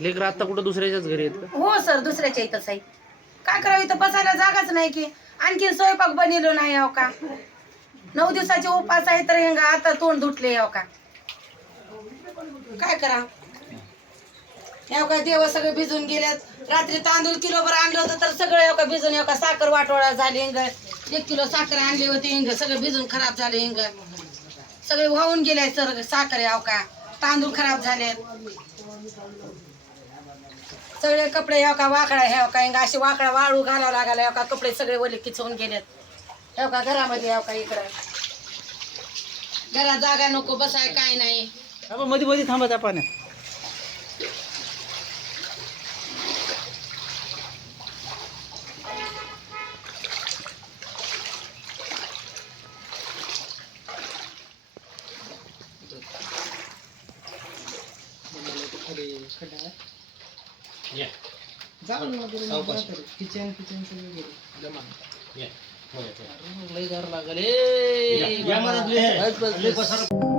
लेकर आता कुठं दुसऱ्याच्याच घरी येत हो सर दुसऱ्याच्या इथंच आहे. काय करावं इथं बसायला जागाच नाही की. आणखी स्वयंपाक बनलो नाही हो का. नऊ दिवसाचे उपास आहे तर हेंगा आता तोंड धुटले हो का. काय करा हो का देव सगळे भिजून गेल्यात रात्री तांदूळ किलोभर आणलं होतं तर सगळं हो का भिजून हो का साखर वाटोळा झाली हिंग. एक किलो साखर आणली होती हिंग. सगळं भिजून खराब झाले हिंग. सगळे वाहून गेले सर साखर हो का. तांदूळ खराब झाले सगळे कपडे ह्या का वाकडा ह्या का हिंग असे वाकडा वाळू घालावं लागायला ह्या का कपडे सगळे ओले किचवून गेलेत. ह्या का घरामध्ये ह्या का इकडं. घरात जागा नको बसाय काय नाही. आपण मध्ये मध्ये थांबा त्या पाण्यात. लय गार लागले. या. मला- बस, बस, बस.